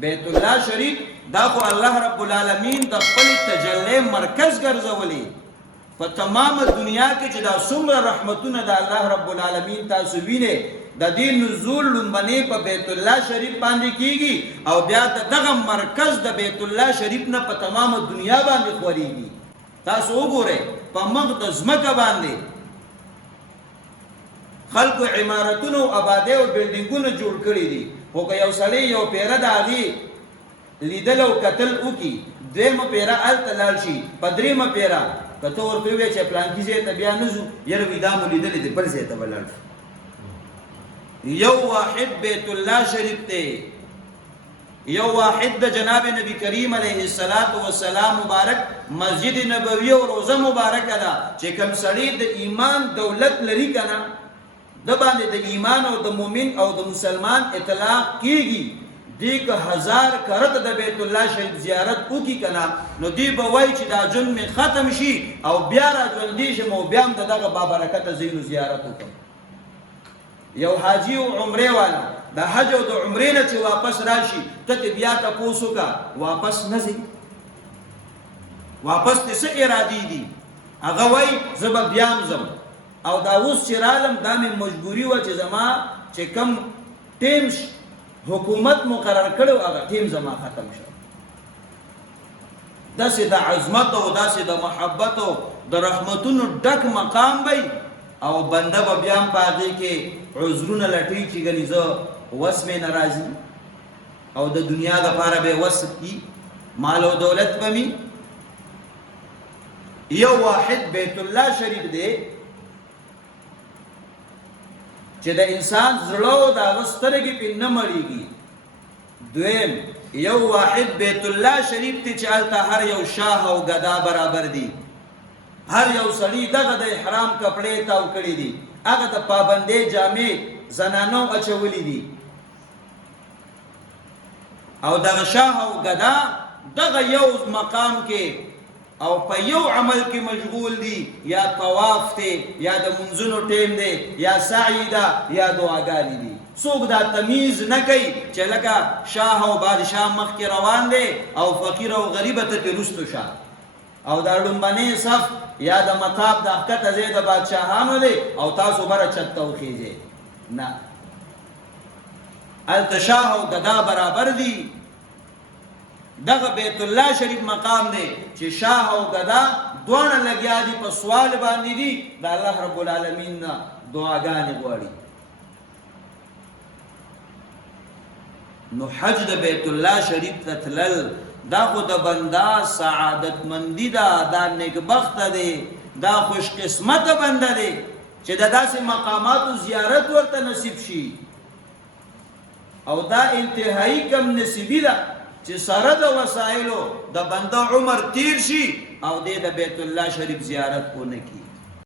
بیت الله شریف دا خو الله رب العالمین د خپل تجلی مرکز ګرځولی په تمام دنیا کې چې دا څومره رحمتونه د الله رب العالمین تاسو وینئ د دې نزول لومبنې په بیت الله شریف باندې کیږي او بیا دغه مرکز د بیت الله شریف نه په تمام دنیا باندې خوريږي. تاسو وګورئ په مخ د ځمکه باندې خلکو عمارتونه او آبادی او بلډینګونه جوړ کړي دي، خو که یو سړی یو پیره د هغې لیدل او کتل وکړي، دویمه پیره هلته لاړ شي، په دریمه پیره که ته ورته ووایې چې پلانکي ځای ته بیا نه ځو، یاره وایي دا مو لیدلې دی بل ځای ته به لاړ شو. یو واحد بیت الله شریف دی، یو واحد د جناب نبی کریم علیه السلام مبارک مسجد نبوی او روزه مبارکه ده چې کوم سړی د ایمان دولت لري که نه، د باندې د ایمان او د مؤمن او د مسلمان اطلاق کیږي، دی که 1000 کرت د بیت الله شریف زیارت وکړي که نه، نو دی به وایي چې دا ژوند مې ختم شي او بیا را ژوندي شم او بیا هم د دغه بابرکته ځایونو زیارت وکړم. یو حاجی او عمره والا د حج او د عمرې نه چې واپس راشي، ته بیا تپوس وکړه واپس نه ځي، واپس دې څه ارادې دي؟ هغه وایي زه به بیا هم ځم، او دا اوس چې رالم دا مې مجبوري وه چې زما چې کم ټیم حکومت مقرر کړی و هغه ټیم زما ختم شو. داسې د عظمت او داسې د محبت او د رحمتونو ډک مقام وی او بنده به بیا هم په هغې کې عذرونه لټوي چې ګنې زه وس مې نه راځي او د دنیا دپاره به وس کي، مال او دولت به مې. یو واحد بیت الله شریف دی چې د انسان زړه او د هغه سترګې پرې نه مړېږي. دویم یو واحد بیت الله شریف دی چې هلته هر یو شاه او ګدا برابر دي، هر یو سړي دغه د احرام کپړې تاو کړي دي، هغه د پابندۍ جامې زنانو اچولي دي، او دغه شاه او ګدا دغه یو مقام کې او په یو عمل کې مشغول دي، یا طواف دی یا د منځونو ټیم دی یا سعی ده یا دعاګانې دي. څوک دا تمیز نه کوي چې لکه شاه او بادشاه مخکې روان دی او فقیر او غریبه ته ترې وروستو شه، او دا لومبنی صف یا د مطاب د ښکته ځای د بادشاهانو دی او تاسو بره چت ته وخیږئ. نه، هلته شاه او ګدا برابر دي. دغه بیت الله شریف مقام دی چې شاه او ګدا دواړه لګیا دي په سوال باندې دي، د الله رب العالمین نه دعاګانې غواړي. نو حج د بیت الله شریف ته تلل دا خو د بنده سعادتمندي ده، دا نیکبخته دی، دا خوش قسمته بنده دی چې د داسې مقاماتو زیارت ورته نصیب شي، او دا انتهایی کم نصیبی ده چې سره د وسایلو د بنده عمر تیر شي او د بیت الله شریف زیارت ونه کړي.